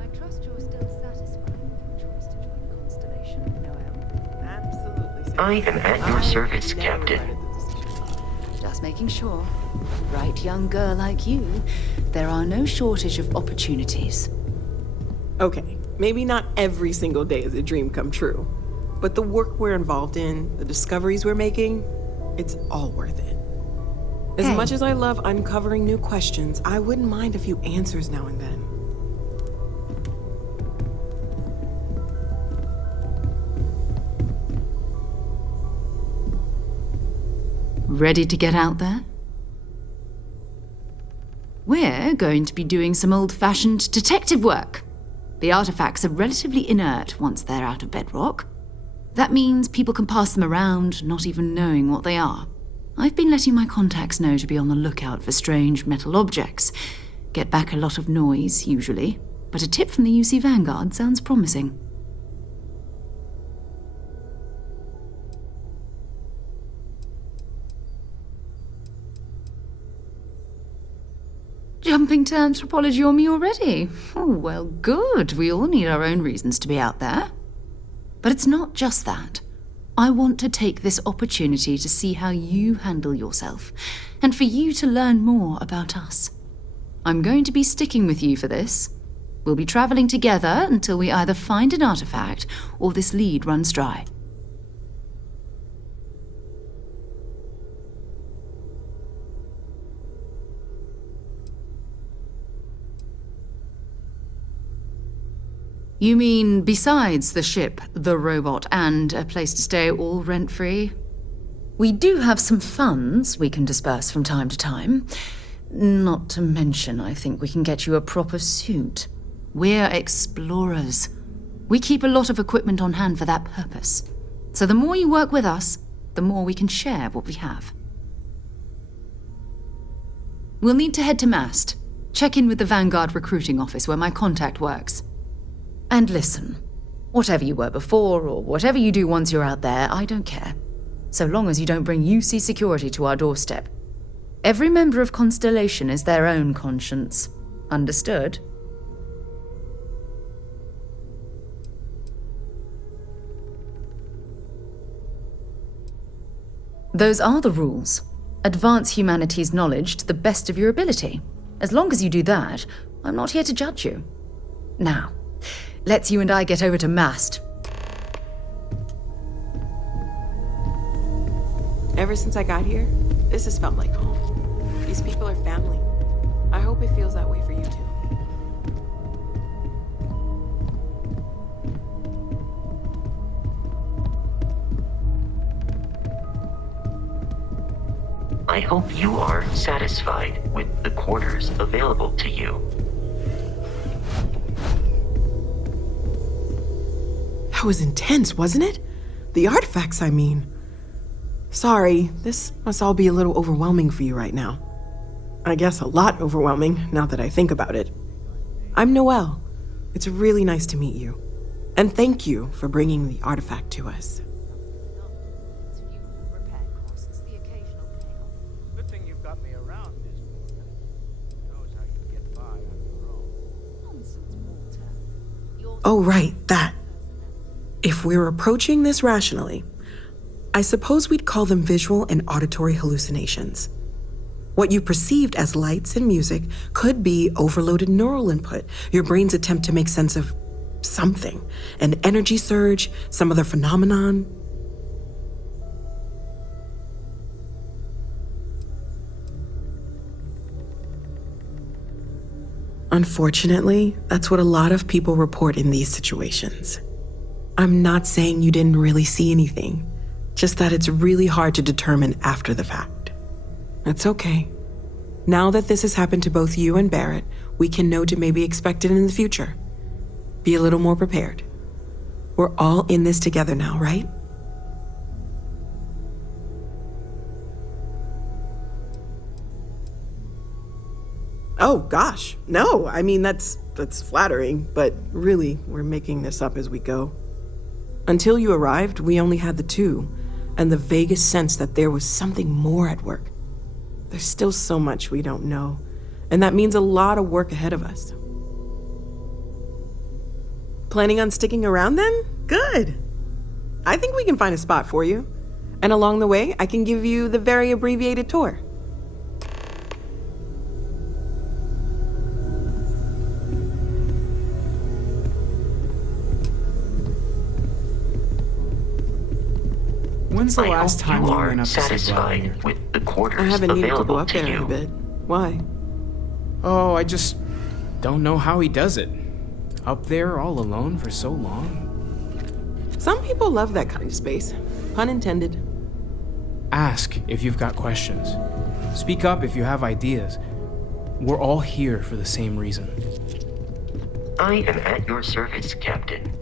I trust you're still satisfied with your choice to join Constellation, Noel. Absolutely. I am at your service, Captain. Just making sure. Right young girl like you, there are no shortage of opportunities. Okay, maybe not every single day is a dream come true, but the work we're involved in, the discoveries we're making, it's all worth it. As Hey. much as I love uncovering new questions, I wouldn't mind a few answers now and then. Ready to get out there? We're going to be doing some old-fashioned detective work. The artifacts are relatively inert once they're out of bedrock. That means people can pass them around, not even knowing what they are. I've been letting my contacts know to be on the lookout for strange metal objects. Get back a lot of noise, usually, but a tip from the UC Vanguard sounds promising. Jumping to anthropology on me already? Oh, well, good. We all need our own reasons to be out there. But it's not just that. I want to take this opportunity to see how you handle yourself, and for you to learn more about us. I'm going to be sticking with you for this. We'll be traveling together until we either find an artifact or this lead runs dry. You mean besides the ship, the robot, and a place to stay all rent-free? We do have some funds we can disperse from time to time. Not to mention, I think we can get you a proper suit. We're explorers. We keep a lot of equipment on hand for that purpose. So the more you work with us, the more we can share what we have. We'll need to head to Mast. Check in with the Vanguard recruiting office where my contact works. And listen, whatever you were before or whatever you do once you're out there, I don't care. So long as you don't bring UC security to our doorstep. Every member of Constellation is their own conscience. Understood? Those are the rules. Advance humanity's knowledge to the best of your ability. As long as you do that, I'm not here to judge you. Now, let's you and I get over to Mast. Ever since I got here, this has felt like home. These people are family. I hope it feels that way for you too. I hope you are satisfied with the quarters available to you. That was intense, wasn't it? The artifacts, I mean. Sorry, this must all be a little overwhelming for you right now. I guess a lot overwhelming, now that I think about it. I'm Noelle. It's really nice to meet you. And thank you for bringing the artifact to us. Good thing you've got me around, Miss Morgan. Who knows how you get by on your own. Oh, right, that. If we're approaching this rationally, I suppose we'd call them visual and auditory hallucinations. What you perceived as lights and music could be overloaded neural input, your brain's attempt to make sense of something, an energy surge, some other phenomenon. Unfortunately, that's what a lot of people report in these situations. I'm not saying you didn't really see anything, just that it's really hard to determine after the fact. It's okay. Now that this has happened to both you and Barrett, we can know to maybe expect it in the future. Be a little more prepared. We're all in this together now, right? Oh gosh, no, I mean that's flattering, but really, we're making this up as we go. Until you arrived, we only had the two, and the vaguest sense that there was something more at work. There's still so much we don't know, and that means a lot of work ahead of us. Planning on sticking around then? Good. I think we can find a spot for you. And along the way, I can give you the very abbreviated tour. When's the I last hope time you you are went up to St. satisfied with the quarters I haven't needed to go available up there to in a you. bit. Why? Oh, I just don't know how he does it. Up there all alone for so long. Some people love that kind of space. Pun intended. Ask if you've got questions. Speak up if you have ideas. We're all here for the same reason. I am at your service, Captain.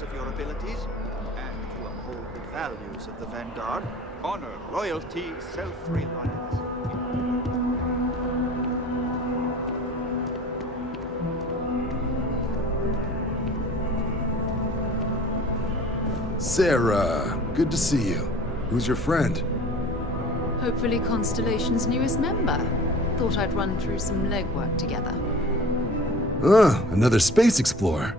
Of your abilities, and to uphold the values of the Vanguard, honor, loyalty, self-reliance. Sarah, good to see you. Who's your friend? Hopefully Constellation's newest member. Thought I'd run through some legwork together. Another space explorer.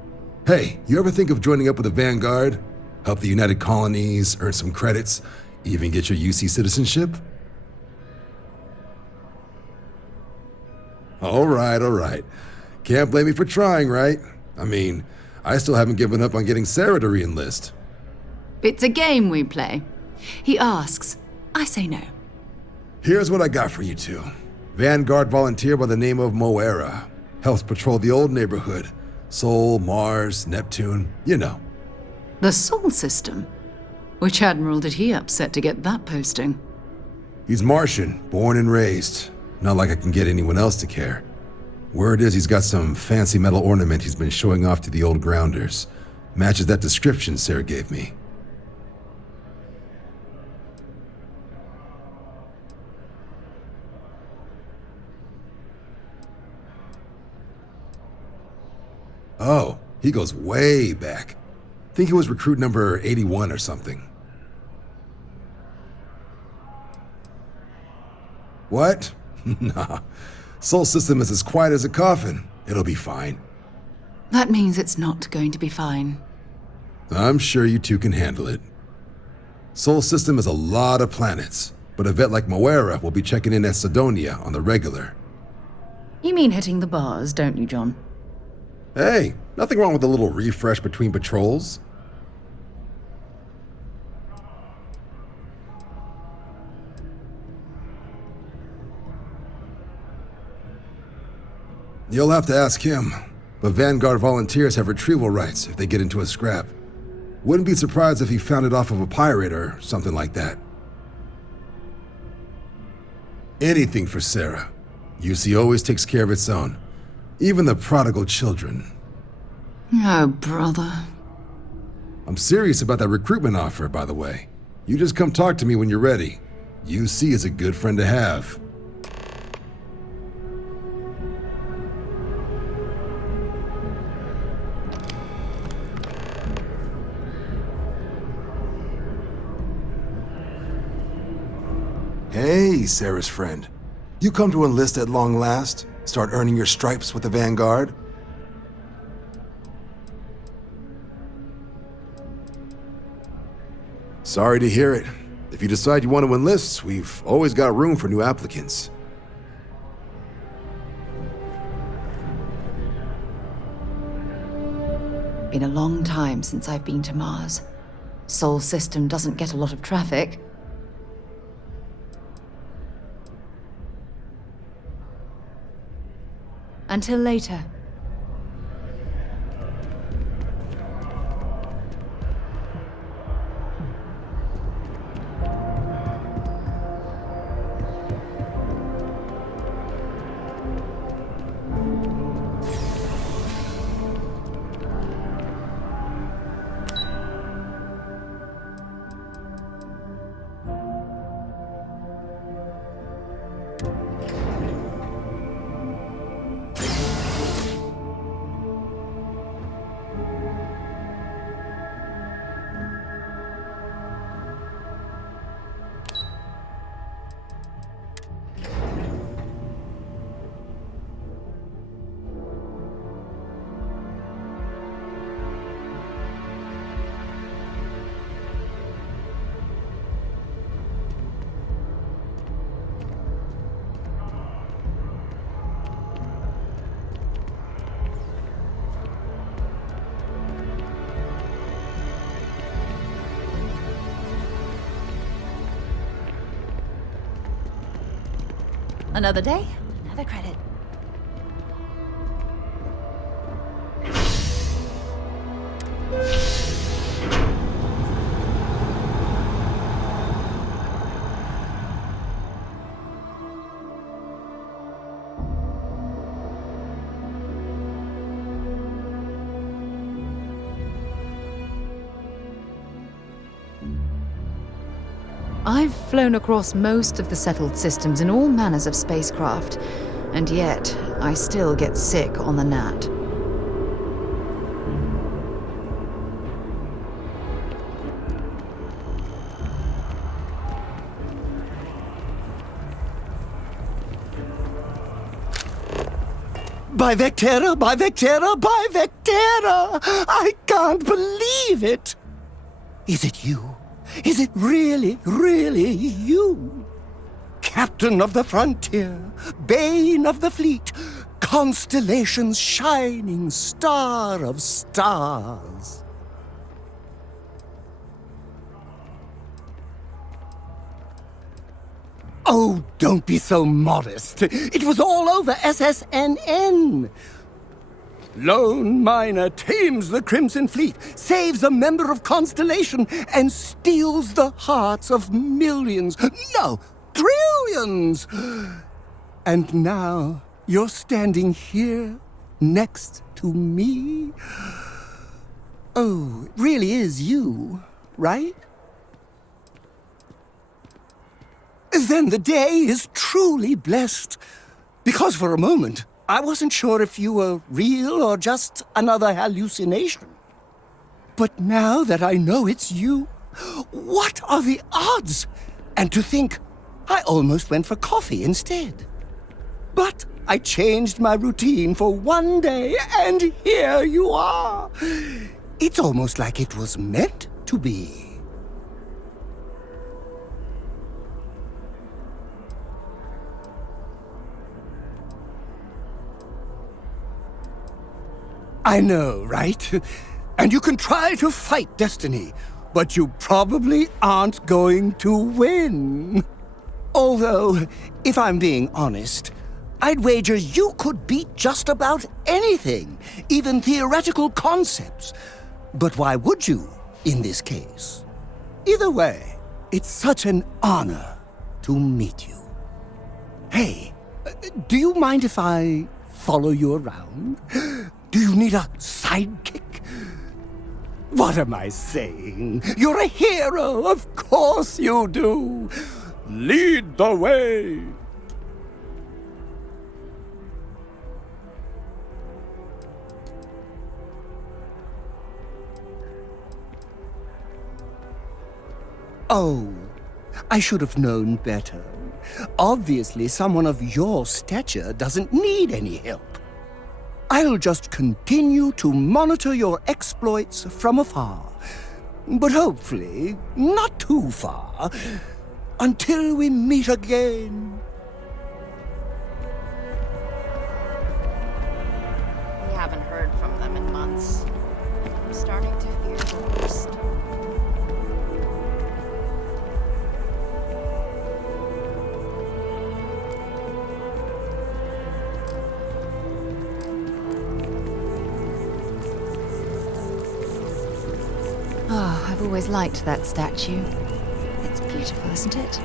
Hey, you ever think of joining up with the Vanguard? Help the United Colonies, earn some credits, even get your UC citizenship? All right. Can't blame me for trying, right? I mean, I still haven't given up on getting Sarah to re-enlist. It's a game we play. He asks, I say no. Here's what I got for you two. Vanguard volunteer by the name of Moira. Helps patrol the old neighborhood. Sol, Mars, Neptune, you know. The Sol system? Which admiral did he upset to get that posting? He's Martian, born and raised. Not like I can get anyone else to care. Word is he's got some fancy metal ornament he's been showing off to the old grounders. Matches that description Sarah gave me. Oh, he goes way back. Think he was recruit number 81 or something. What? Nah. Sol system is as quiet as a coffin. It'll be fine. That means it's not going to be fine. I'm sure you two can handle it. Sol system is a lot of planets, but a vet like Moira will be checking in at Sidonia on the regular. You mean hitting the bars, don't you, John? Hey, nothing wrong with a little refresh between patrols. You'll have to ask him, but Vanguard volunteers have retrieval rights if they get into a scrap. Wouldn't be surprised if he found it off of a pirate or something like that. Anything for Sarah. UC always takes care of its own. Even the prodigal children. Oh, brother. I'm serious about that recruitment offer, by the way. You just come talk to me when you're ready. UC is a good friend to have. Hey, Sarah's friend. You come to enlist at long last? Start earning your stripes with the Vanguard? Sorry to hear it. If you decide you want to enlist, we've always got room for new applicants. Been a long time since I've been to Mars. Sol system doesn't get a lot of traffic. Until later. Another day, another credit. I've flown across most of the settled systems in all manners of spacecraft, and yet I still get sick on the gnat. By Vectera, by Vectera, by Vectera! I can't believe it! Is it you? Is it really, really you? Captain of the frontier, bane of the fleet, constellation's shining star of stars. Oh, don't be so modest. It was all over SSNN. Lone miner tames the Crimson Fleet, saves a member of Constellation, and steals the hearts of millions, no, trillions. And now you're standing here next to me. Oh, it really is you, right? Then the day is truly blessed, because for a moment, I wasn't sure if you were real or just another hallucination. But now that I know it's you, what are the odds? And to think, I almost went for coffee instead. But I changed my routine for one day, and here you are. It's almost like it was meant to be. I know, right? And you can try to fight destiny, but you probably aren't going to win. Although, if I'm being honest, I'd wager you could beat just about anything, even theoretical concepts. But why would you, in this case? Either way, it's such an honor to meet you. Hey, do you mind if I follow you around? Do you need a sidekick? What am I saying? You're a hero, of course you do. Lead the way. Oh, I should have known better. Obviously, someone of your stature doesn't need any help. I'll just continue to monitor your exploits from afar. But hopefully, not too far, until we meet again. We haven't heard from them in months. I'm starting to fear the worst. Oh, I've always liked that statue. It's beautiful, isn't it?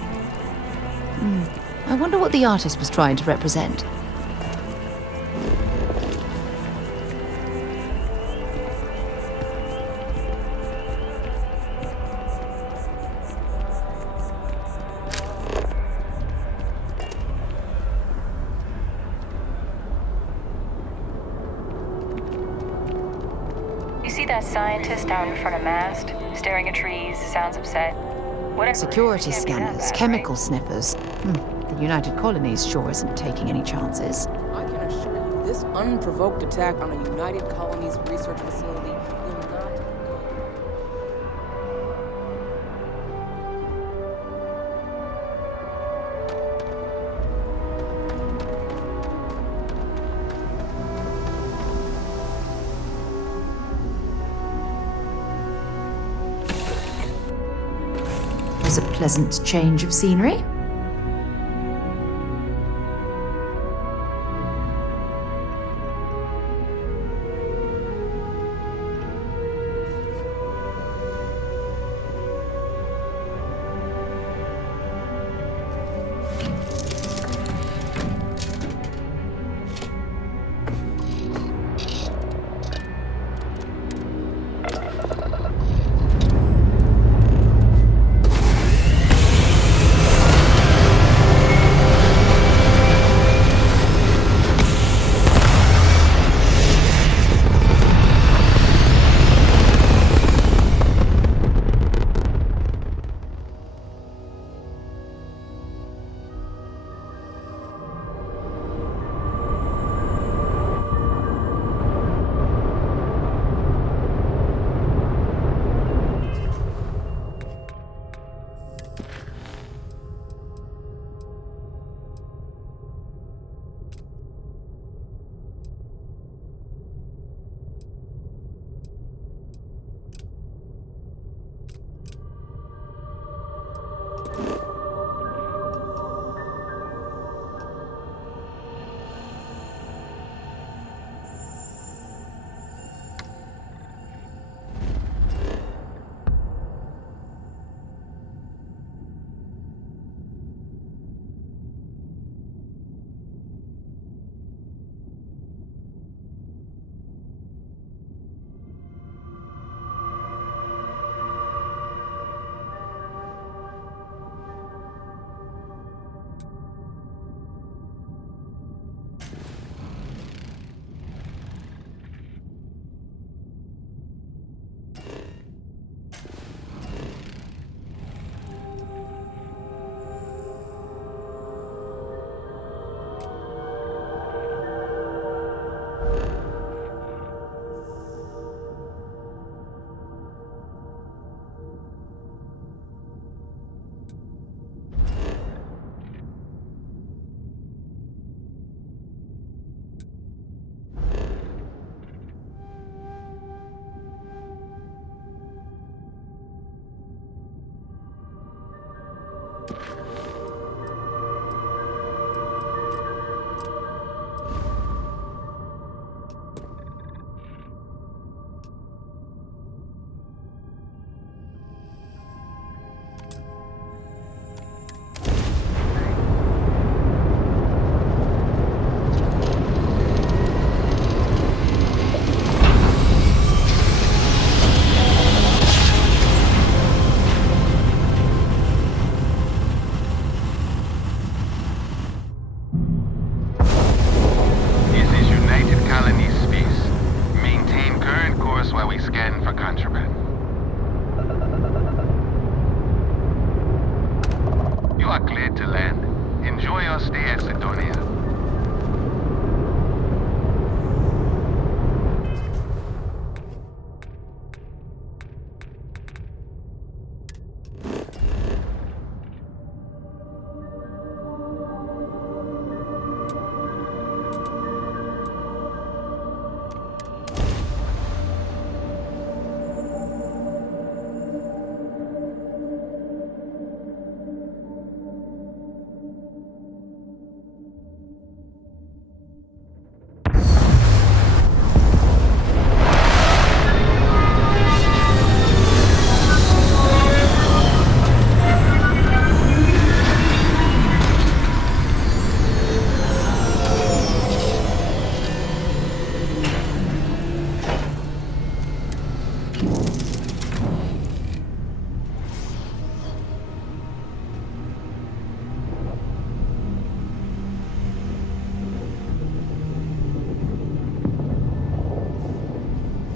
I wonder what the artist was trying to represent. You see that scientist down in front of mast, staring at trees, sounds upset? Whatever. Security Can't be that scanners, bad, chemical right? sniffers. The United Colonies sure isn't taking any chances. I can assure you, this unprovoked attack on a United Colonies research facility will not go. It was a pleasant change of scenery. to land. Enjoy your stay at Sidonia.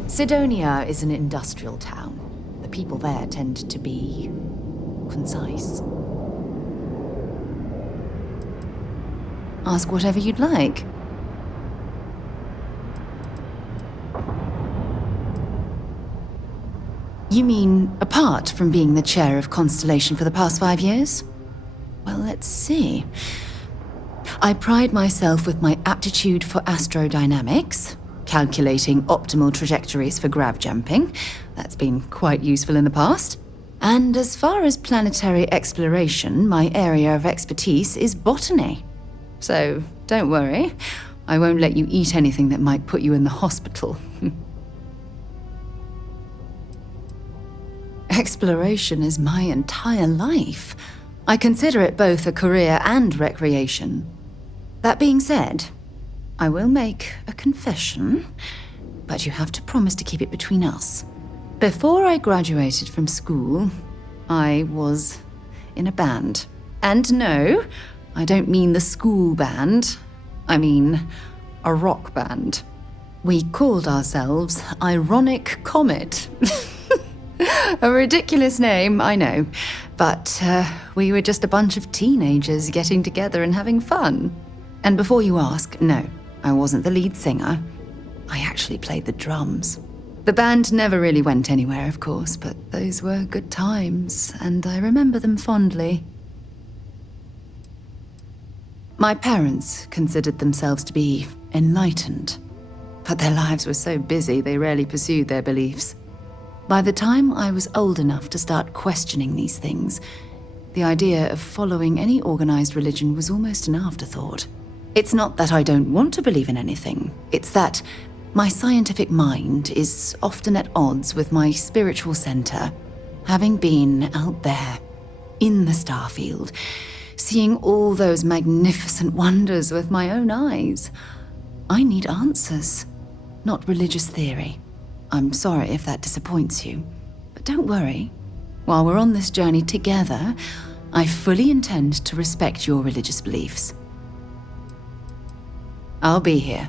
Sidonia is an industrial town. The people there tend to be concise. Ask whatever you'd like. You mean apart from being the chair of Constellation for the past 5 years? Well, let's see. I pride myself with my aptitude for astrodynamics, calculating optimal trajectories for grav jumping. That's been quite useful in the past. And as far as planetary exploration, my area of expertise is botany. So don't worry, I won't let you eat anything that might put you in the hospital. Exploration is my entire life. I consider it both a career and recreation. That being said, I will make a confession, but you have to promise to keep it between us. Before I graduated from school, I was in a band. And no, I don't mean the school band. I mean a rock band. We called ourselves Ironic Comet. A ridiculous name, I know. But we were just a bunch of teenagers getting together and having fun. And before you ask, no, I wasn't the lead singer. I actually played the drums. The band never really went anywhere, of course, but those were good times, and I remember them fondly. My parents considered themselves to be enlightened, but their lives were so busy they rarely pursued their beliefs. By the time I was old enough to start questioning these things, the idea of following any organized religion was almost an afterthought. It's not that I don't want to believe in anything, it's that my scientific mind is often at odds with my spiritual center. Having been out there, in the Starfield, seeing all those magnificent wonders with my own eyes, I need answers, not religious theory. I'm sorry if that disappoints you, but don't worry. While we're on this journey together, I fully intend to respect your religious beliefs. I'll be here.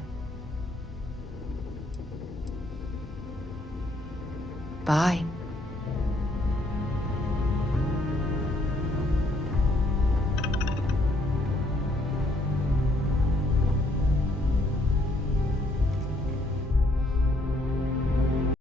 Bye.